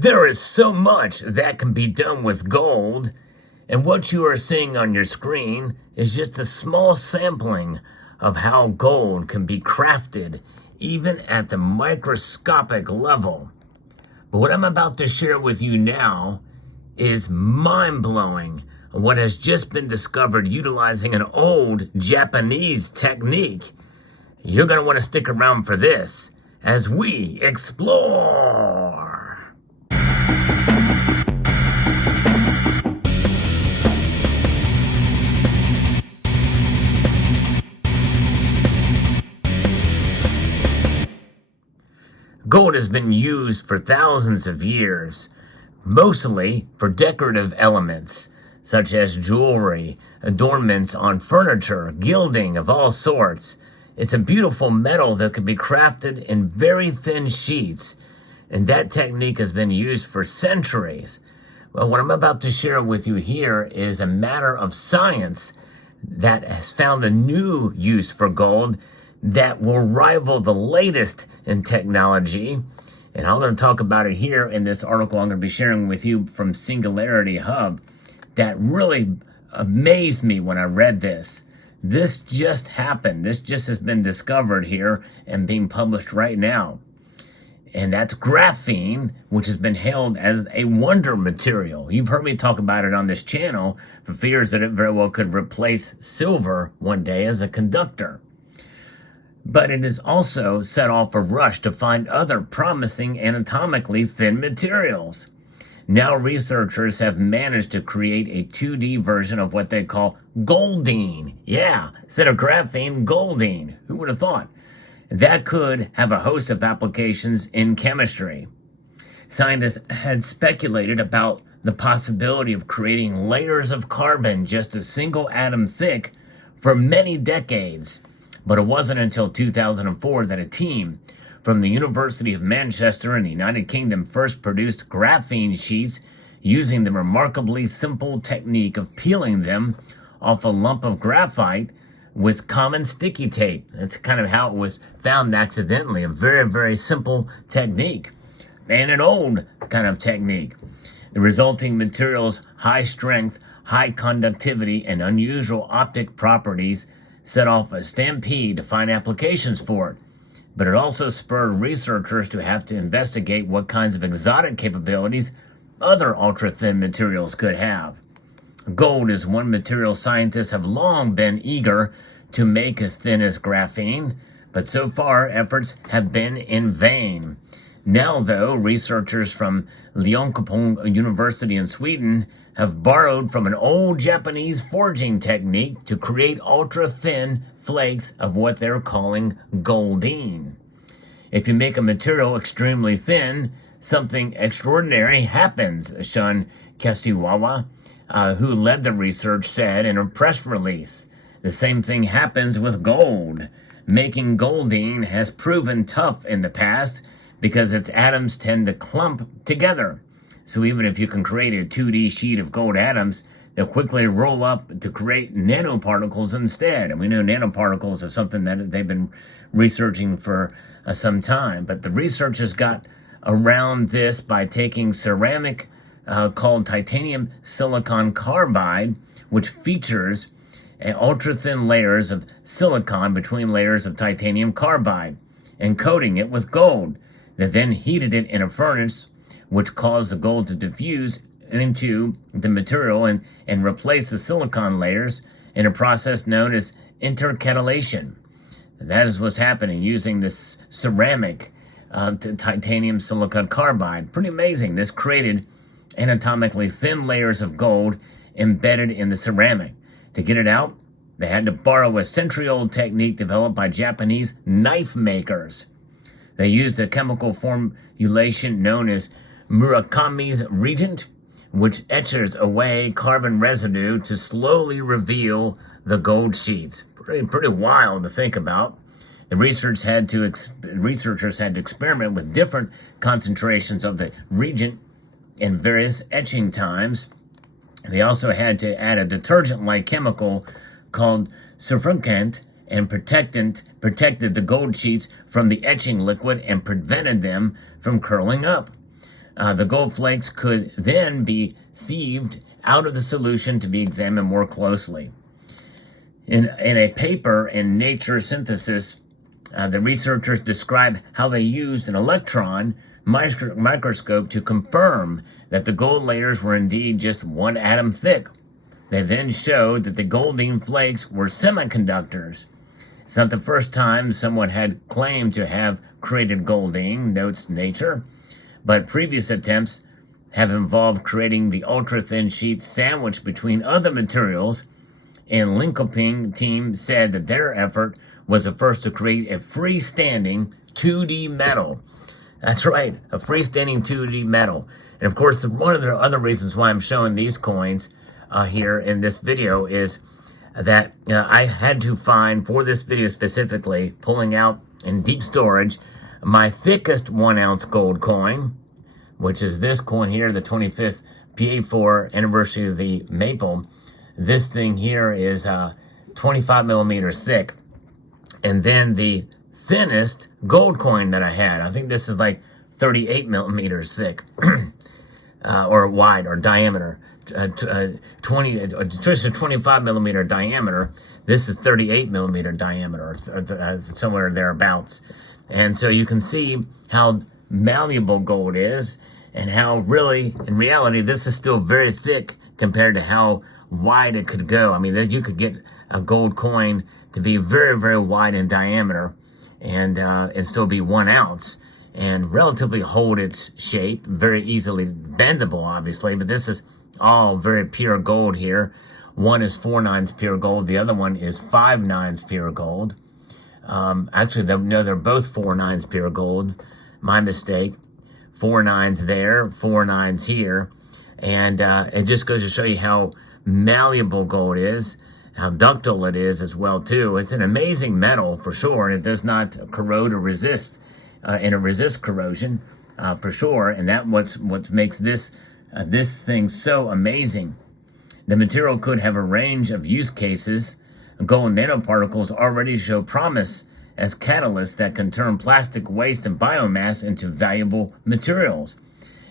There is so much that can be done with gold, and what you are seeing on your screen is just a small sampling of how gold can be crafted even at the microscopic level. But what I'm about to share with you now is mind-blowing. What has just been discovered utilizing an old Japanese technique. You're going to want to stick around for this as we explore. Gold has been used for thousands of years, mostly for decorative elements, such as jewelry, adornments on furniture, gilding of all sorts. It's a beautiful metal that can be crafted in very thin sheets, and that technique has been used for centuries. Well, what I'm about to share with you here is a matter of science that has found a new use for gold that will rival the latest in technology. And I'm going to talk about it here in this article I'm going to be sharing with you from Singularity Hub that really amazed me when I read this. This just happened. This just has been discovered here and being published right now. And that's graphene, which has been hailed as a wonder material. You've heard me talk about it on this channel for fears that it very well could replace silver one day as a conductor. But it has also set off a rush to find other promising anatomically thin materials. Now researchers have managed to create a 2D version of what they call goldine. Yeah, instead of graphene, goldine. Who would have thought? That could have a host of applications in chemistry. Scientists had speculated about the possibility of creating layers of carbon just a single atom thick for many decades. But it wasn't until 2004 that a team from the University of Manchester in the United Kingdom first produced graphene sheets using the remarkably simple technique of peeling them off a lump of graphite with common sticky tape. That's kind of how it was found accidentally. A very, very simple technique and an old kind of technique. The resulting material's high strength, high conductivity, and unusual optic properties set off a stampede to find applications for it. But it also spurred researchers to have to investigate what kinds of exotic capabilities other ultra-thin materials could have. Gold is one material scientists have long been eager to make as thin as graphene, but so far efforts have been in vain. Now, though, researchers from Linköping University in Sweden have borrowed from an old Japanese forging technique to create ultra-thin flakes of what they're calling goldine. If you make a material extremely thin, something extraordinary happens, Shun Kasiwawa, who led the research, said in a press release. The same thing happens with gold. Making goldine has proven tough in the past because its atoms tend to clump together. So even if you can create a 2D sheet of gold atoms, they'll quickly roll up to create nanoparticles instead. And we know nanoparticles are something that they've been researching for some time. But the researchers got around this by taking ceramic called titanium silicon carbide, which features ultra-thin layers of silicon between layers of titanium carbide, and coating it with gold. They then heated it in a furnace, which caused the gold to diffuse into the material and replace the silicon layers in a process known as intercalation. And that is what's happening using this ceramic titanium silicon carbide. Pretty amazing. This created anatomically thin layers of gold embedded in the ceramic. To get it out, they had to borrow a century-old technique developed by Japanese knife makers. They used a chemical formulation known as Murakami's reagent, which etches away carbon residue to slowly reveal the gold sheets. Pretty wild to think about. The researchers had to experiment with different concentrations of the reagent in various etching times. They also had to add a detergent-like chemical called surfactant and protected the gold sheets from the etching liquid and prevented them from curling up. The gold flakes could then be sieved out of the solution to be examined more closely. In a paper in Nature Synthesis, the researchers describe how they used an electron microscope to confirm that the gold layers were indeed just one atom thick. They then showed that the goldine flakes were semiconductors. It's not the first time someone had claimed to have created goldine, notes Nature, but previous attempts have involved creating the ultra-thin sheet sandwiched between other materials, and Linkoping team said that their effort was the first to create a freestanding 2D metal. That's right, a freestanding 2D metal. And of course, one of the other reasons why I'm showing these coins here in this video is that I had to find, for this video specifically, pulling out in deep storage, my thickest 1 ounce gold coin, which is this coin here, the 25th PA4 anniversary of the maple. This thing here is 25 millimeters thick. And then the thinnest gold coin that I had, I think this is like 38 millimeters thick, or wide, or diameter. Just a 25 millimeter diameter. This is 38 millimeter diameter, somewhere thereabouts. And so you can see how malleable gold is, and how really, in reality, this is still very thick compared to how wide it could go. I mean, you could get a gold coin to be very, very wide in diameter and still be 1 ounce and relatively hold its shape, very easily bendable, obviously, but this is all very pure gold here. One is 4/9 pure gold, the other one is 5/9 pure gold. Actually, they're both 4/9 pure gold. My mistake. 4/9 there, 4/9 here. And it just goes to show you how malleable gold is, how ductile it is as well, too. It's an amazing metal, for sure, and it does not corrode or resist, and it resists corrosion, for sure. And that's what makes this thing so amazing. The material could have a range of use cases. Gold nanoparticles already show promise as catalysts that can turn plastic waste and biomass into valuable materials.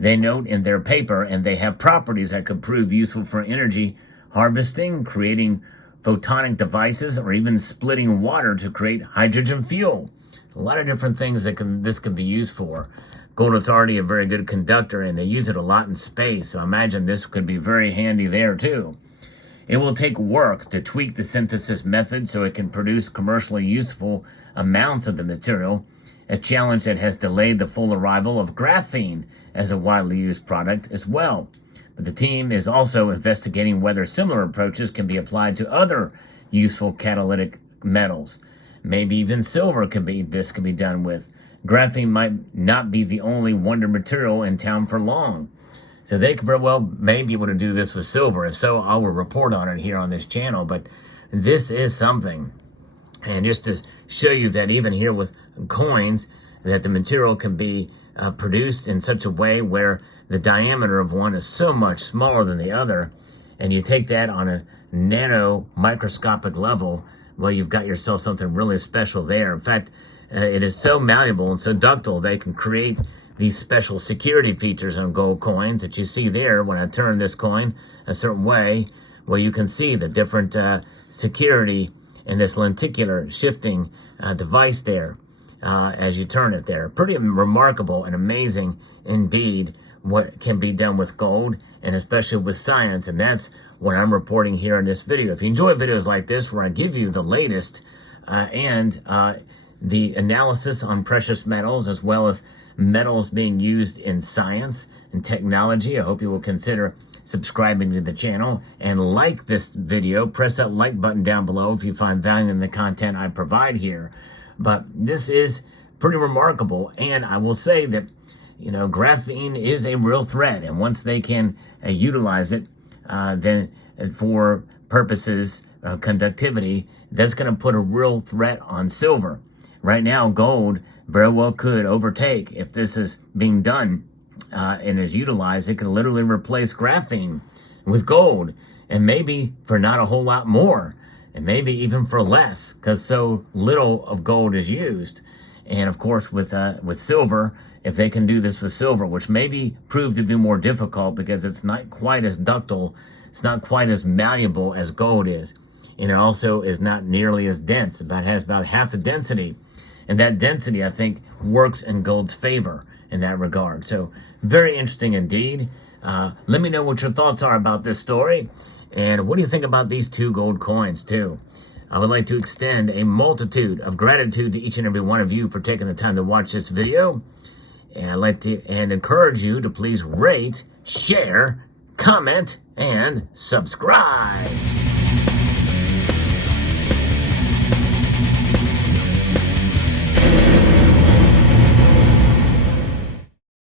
They note in their paper, and they have properties that could prove useful for energy harvesting, creating photonic devices, or even splitting water to create hydrogen fuel. A lot of different things that this can be used for. Gold is already a very good conductor, and they use it a lot in space, so I imagine this could be very handy there too. It will take work to tweak the synthesis method so it can produce commercially useful amounts of the material, a challenge that has delayed the full arrival of graphene as a widely used product as well. But the team is also investigating whether similar approaches can be applied to other useful catalytic metals. Maybe even silver can be done with. Graphene might not be the only wonder material in town for long. So they could very well may be able to do this with silver. If so, I will report on it here on this channel. But this is something. And just to show you that even here with coins, that the material can be produced in such a way where the diameter of one is so much smaller than the other, and you take that on a nano microscopic level, well, you've got yourself something really special there. In fact, it is so malleable and so ductile, they can create these special security features on gold coins that you see there. When I turn this coin a certain way, well, you can see the different security in this lenticular shifting device there as you turn it there. Pretty remarkable and amazing indeed what can be done with gold, and especially with science, and that's what I'm reporting here in this video. If you enjoy videos like this where I give you the latest and the analysis on precious metals as well as metals being used in science and technology, I hope you will consider subscribing to the channel and like this video. Press that like button down below if you find value in the content I provide here. But this is pretty remarkable, and I will say that, you know, graphene is a real threat, and once they can utilize it then for purposes of conductivity, that's going to put a real threat on silver. Right now, gold very well could overtake, if this is being done and is utilized, it could literally replace graphene with gold, and maybe for not a whole lot more, and maybe even for less, because so little of gold is used. And of course, with silver, if they can do this with silver, which may prove to be more difficult because it's not quite as ductile, it's not quite as malleable as gold is. And it also is not nearly as dense. It has about half the density. And that density, I think, works in gold's favor in that regard. So very interesting indeed. Let me know what your thoughts are about this story. And what do you think about these 2 gold coins too? I would like to extend a multitude of gratitude to each and every one of you for taking the time to watch this video. And I'd like to encourage you to please rate, share, comment, and subscribe.